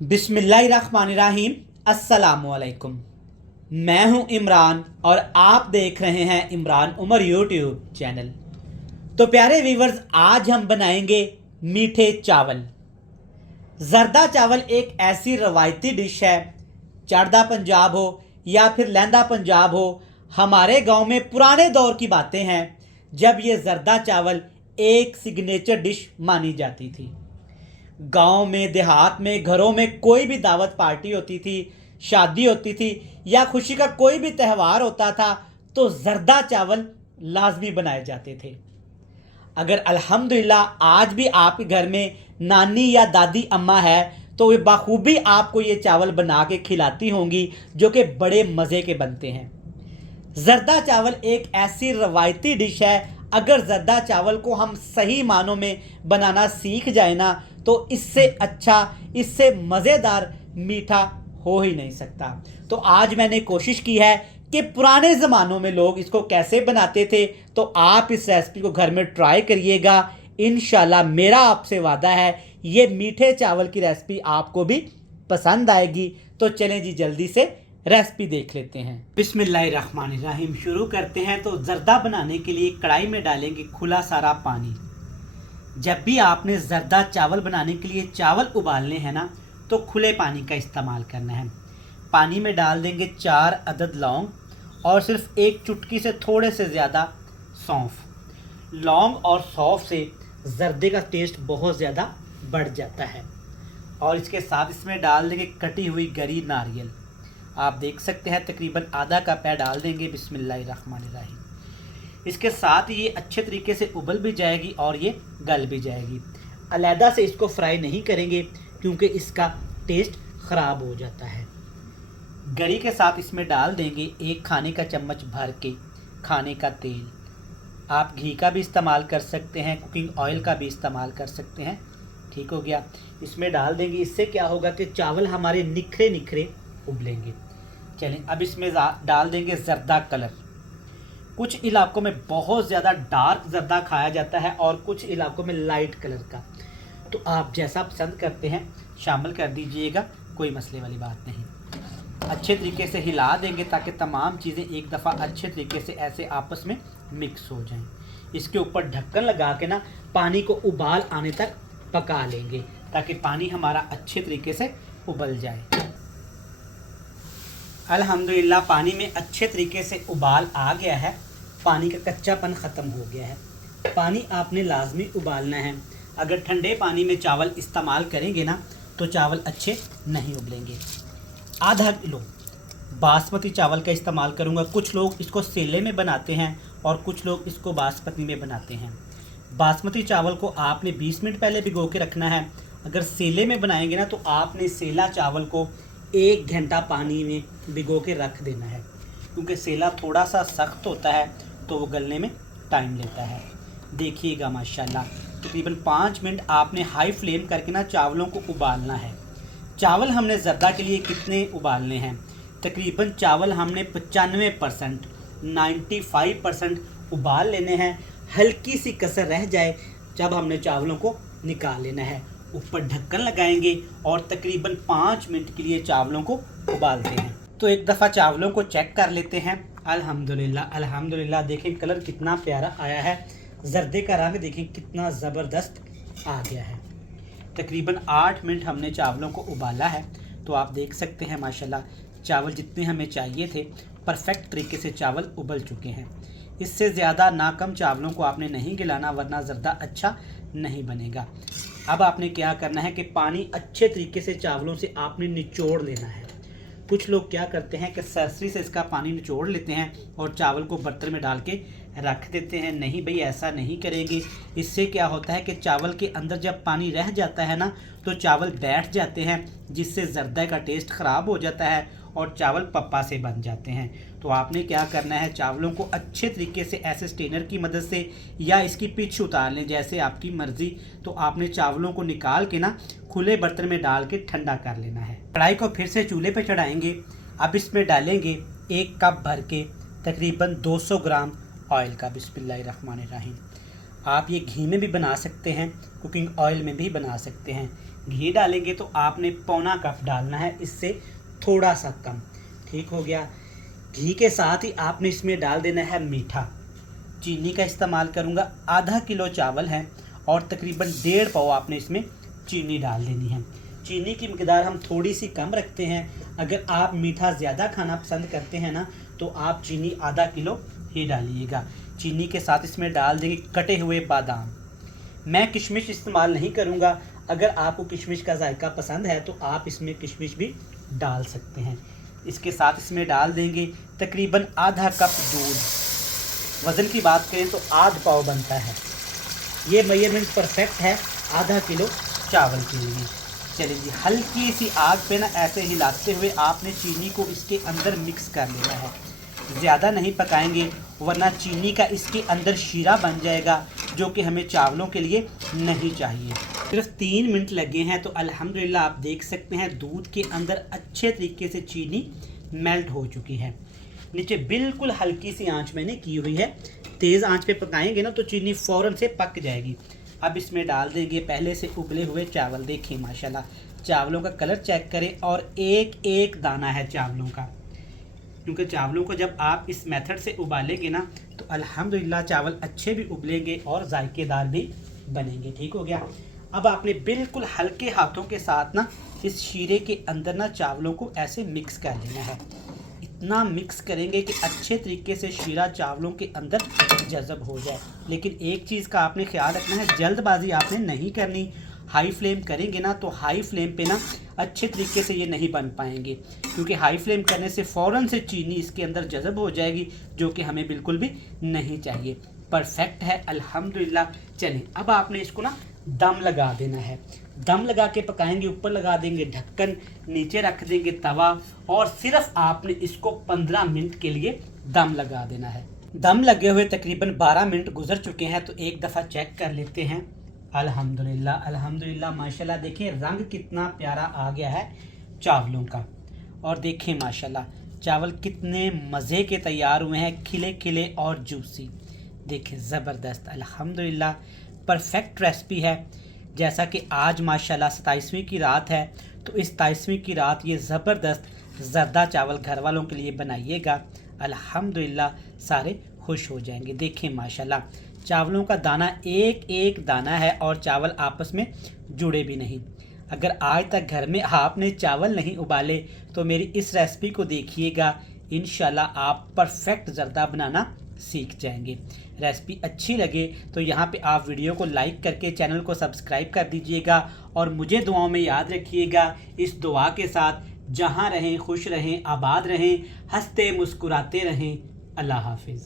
बिस्मिल्लाहिर्रहमानिर्रहीम। अस्सलामुअलैकुम। मैं हूं इमरान और आप देख रहे हैं इमरान उमर यूट्यूब चैनल। तो प्यारे व्यूवर्स, आज हम बनाएंगे मीठे चावल। जरदा चावल एक ऐसी रवायती डिश है, चढ़दा पंजाब हो या फिर लहंदा पंजाब हो, हमारे गांव में पुराने दौर की बातें हैं जब ये जरदा चावल एक सिग्नेचर डिश मानी जाती थी। गांव में, देहात में, घरों में कोई भी दावत पार्टी होती थी, शादी होती थी या खुशी का कोई भी त्यौहार होता था तो जरदा चावल लाजमी बनाए जाते थे। अगर अल्हम्दुलिल्लाह आज भी आपके घर में नानी या दादी अम्मा है तो वे बाखूबी आपको ये चावल बना के खिलाती होंगी, जो कि बड़े मज़े के बनते हैं। जरदा चावल एक ऐसी रवायती डिश है, अगर जरदा चावल को हम सही मानों में बनाना सीख जाए ना तो इससे अच्छा, इससे मज़ेदार मीठा हो ही नहीं सकता। तो आज मैंने कोशिश की है कि पुराने ज़मानों में लोग इसको कैसे बनाते थे, तो आप इस रेसिपी को घर में ट्राई करिएगा। इंशाल्लाह मेरा आपसे वादा है ये मीठे चावल की रेसिपी आपको भी पसंद आएगी। तो चलें जी, जल्दी से रेसिपी देख लेते हैं। बिस्मिल्लाहिर्रहमानिर्रहीम। शुरू करते हैं। तो जरदा बनाने के लिए कढ़ाई में डालेंगे खुला सारा पानी। जब भी आपने जरदा चावल बनाने के लिए चावल उबालने हैं ना तो खुले पानी का इस्तेमाल करना है। पानी में डाल देंगे 4 अदद लौंग और सिर्फ एक चुटकी से थोड़े से ज़्यादा सौंफ। लौंग और सौंफ से जर्दे का टेस्ट बहुत ज़्यादा बढ़ जाता है। और इसके साथ इसमें डाल देंगे कटी हुई गरी नारियल। आप देख सकते हैं तकरीबन आधा कप है, डाल देंगे। बिस्मिल्लाहिर्रहमानिर्रहीम। इसके साथ ये अच्छे तरीके से उबल भी जाएगी और ये गल भी जाएगी। अलहदा से इसको फ्राई नहीं करेंगे क्योंकि इसका टेस्ट ख़राब हो जाता है। गरी के साथ इसमें डाल देंगे 1 खाने का चम्मच भर के खाने का तेल। आप घी का भी इस्तेमाल कर सकते हैं, कुकिंग ऑयल का भी इस्तेमाल कर सकते हैं। ठीक हो गया। इसमें डाल देंगे। इससे क्या होगा कि चावल हमारे निखरे निखरे उबलेंगे। चलें, अब इसमें डाल देंगे जरदा कलर। कुछ इलाकों में बहुत ज़्यादा डार्क जरदा खाया जाता है और कुछ इलाकों में लाइट कलर का, तो आप जैसा पसंद करते हैं शामिल कर दीजिएगा, कोई मसले वाली बात नहीं। अच्छे तरीके से हिला देंगे ताकि तमाम चीज़ें एक दफ़ा अच्छे तरीके से ऐसे आपस में मिक्स हो जाएं। इसके ऊपर ढक्कन लगा के ना पानी को उबाल आने तक पका लेंगे ताकि पानी हमारा अच्छे तरीके से उबल जाए। अल्हम्दुलिल्लाह पानी में अच्छे तरीके से उबाल आ गया है, पानी का कच्चापन ख़त्म हो गया है। पानी आपने लाजमी उबालना है। अगर ठंडे पानी में चावल इस्तेमाल करेंगे ना तो चावल अच्छे नहीं उबलेंगे। आधा किलो बासमती चावल का इस्तेमाल करूँगा। कुछ लोग इसको सेले में बनाते हैं और कुछ लोग इसको बासमती में बनाते हैं। बासमती चावल को आपने 20 मिनट पहले भिगो के रखना है। अगर सेले में बनाएंगे ना तो आपने सेला चावल को 1 घंटा पानी में भिगो के रख देना है, क्योंकि सेला थोड़ा सा सख्त होता है तो वो गलने में टाइम लेता है। देखिएगा माशाल्लाह तकरीबन 5 मिनट आपने हाई फ्लेम करके ना चावलों को उबालना है। चावल हमने जरदा के लिए कितने उबालने हैं? तकरीबन चावल हमने 95% 95% उबाल लेने हैं। हल्की सी कसर रह जाए जब हमने चावलों को निकाल लेना है। ऊपर ढक्कन लगाएंगे और तकरीबन 5 मिनट के लिए चावलों को उबालते हैं। तो एक दफ़ा चावलों को चेक कर लेते हैं। अल्हम्दुलिल्लाह अल्हम्दुलिल्लाह, देखें कलर कितना प्यारा आया है। जर्दे का रंग देखें कितना ज़बरदस्त आ गया है। तकरीबन 8 मिनट हमने चावलों को उबाला है। तो आप देख सकते हैं माशाल्लाह चावल जितने हमें चाहिए थे परफेक्ट तरीके से चावल उबल चुके हैं। इससे ज़्यादा ना कम चावलों को आपने नहीं गिलाना, वरना जरदा अच्छा नहीं बनेगा। अब आपने क्या करना है कि पानी अच्छे तरीके से चावलों से आपने निचोड़ लेना है। कुछ लोग क्या करते हैं कि सरसरी से इसका पानी निचोड़ लेते हैं और चावल को बर्तन में डाल के रख देते हैं। नहीं भाई, ऐसा नहीं करेंगे। इससे क्या होता है कि चावल के अंदर जब पानी रह जाता है ना तो चावल बैठ जाते हैं, जिससे जरदा का टेस्ट ख़राब हो जाता है और चावल पप्पा से बन जाते हैं। तो आपने क्या करना है, चावलों को अच्छे तरीके से ऐसे स्टेनर की मदद से या इसकी पिच उतार लें, जैसे आपकी मर्ज़ी। तो आपने चावलों को निकाल के ना खुले बर्तन में डाल के ठंडा कर लेना है। कढ़ाई को फिर से चूल्हे पे चढ़ाएंगे। अब इसमें डालेंगे 1 कप भर के तकरीबन 200 ग्राम ऑयल का। बिस्मिल्लाहिर्रहमानिर्रहीम। आप ये घी में भी बना सकते हैं, कुकिंग ऑयल में भी बना सकते हैं, घी डालेंगे तो आपने पौना कप डालना है, इससे थोड़ा सा कम। ठीक हो गया। घी के साथ ही आपने इसमें डाल देना है मीठा। चीनी का इस्तेमाल करूँगा, आधा किलो चावल है और तकरीबन 1.5 पाव आपने इसमें चीनी डाल देनी है। चीनी की मकदार हम थोड़ी सी कम रखते हैं। अगर आप मीठा ज़्यादा खाना पसंद करते हैं ना, तो आप चीनी आधा किलो ही डालिएगा। चीनी के साथ इसमें डाल देंगे कटे हुए बादाम। मैं किशमिश इस्तेमाल नहीं करूँगा, अगर आपको किशमिश का जायका पसंद है तो आप इसमें किशमिश भी डाल सकते हैं। इसके साथ इसमें डाल देंगे तकरीबन आधा कप दूध। वज़न की बात करें तो आधा पाव बनता है। ये मेजरमेंट परफेक्ट है आधा किलो चावल के लिए। चलिए जी, हल्की सी आग पे ना ऐसे हिलाते हुए आपने चीनी को इसके अंदर मिक्स कर लेना है। ज़्यादा नहीं पकाएंगे वरना चीनी का इसके अंदर शीरा बन जाएगा, जो कि हमें चावलों के लिए नहीं चाहिए। सिर्फ 3 मिनट लगे हैं तो अल्हम्दुलिल्लाह आप देख सकते हैं दूध के अंदर अच्छे तरीके से चीनी मेल्ट हो चुकी है। नीचे बिल्कुल हल्की सी आंच मैंने की हुई है। तेज़ आंच पे पकाएंगे ना तो चीनी फ़ौरन से पक जाएगी। अब इसमें डाल देंगे पहले से उबले हुए चावल। देखिए माशाल्लाह चावलों का कलर चेक करें और एक एक दाना है चावलों का, क्योंकि चावलों को जब आप इस मेथड से उबालेंगे ना तो अल्हम्दुलिल्लाह चावल अच्छे भी उबलेंगे और जायकेदार भी बनेंगे। ठीक हो गया। अब आपने बिल्कुल हल्के हाथों के साथ ना इस शीरे के अंदर ना चावलों को ऐसे मिक्स कर लेना है। इतना मिक्स करेंगे कि अच्छे तरीके से शीरा चावलों के अंदर जज़ब हो जाए। लेकिन एक चीज़ का आपने ख्याल रखना है, जल्दबाजी आपने नहीं करनी। हाई फ्लेम करेंगे ना तो हाई फ्लेम पे ना अच्छे तरीके से ये नहीं बन पाएंगे, क्योंकि हाई फ्लेम करने से फ़ौरन से चीनी इसके अंदर जज़ब हो जाएगी, जो कि हमें बिल्कुल भी नहीं चाहिए। परफेक्ट है अल्हम्दुलिल्लाह। चलिए अब आपने इसको ना दम लगा देना है। दम लगा के पकाएंगे, ऊपर लगा देंगे ढक्कन, नीचे रख देंगे तवा और सिर्फ आपने इसको 15 मिनट के लिए दम लगा देना है। दम लगे हुए तकरीबन 12 मिनट गुजर चुके हैं तो एक दफ़ा चेक कर लेते हैं। अल्हम्दुलिल्लाह अल्हम्दुलिल्लाह माशाल्लाह, देखिए रंग कितना प्यारा आ गया है चावलों का। और देखिए माशाल्लाह चावल कितने मज़े के तैयार हुए हैं, खिले खिले और जूसी। देखिए ज़बरदस्त अल्हम्दुलिल्लाह परफेक्ट रेसिपी है। जैसा कि आज माशाल्लाह 27वीं की रात है, तो इस 27वीं की रात ये ज़बरदस्त ज़र्दा चावल घर वालों के लिए बनाइएगा। अल्हम्दुलिल्लाह सारे खुश हो जाएंगे। देखिए माशाल्लाह चावलों का दाना एक एक दाना है और चावल आपस में जुड़े भी नहीं। अगर आज तक घर में आपने चावल नहीं उबाले तो मेरी इस रेसिपी को देखिएगा, इंशाल्लाह आप परफेक्ट ज़र्दा बनाना सीख जाएंगे। रेसिपी अच्छी लगे तो यहाँ पे आप वीडियो को लाइक करके चैनल को सब्सक्राइब कर दीजिएगा और मुझे दुआओं में याद रखिएगा। इस दुआ के साथ जहाँ रहें खुश रहें, आबाद रहें, हंसते मुस्कुराते रहें। अल्लाह हाफिज़।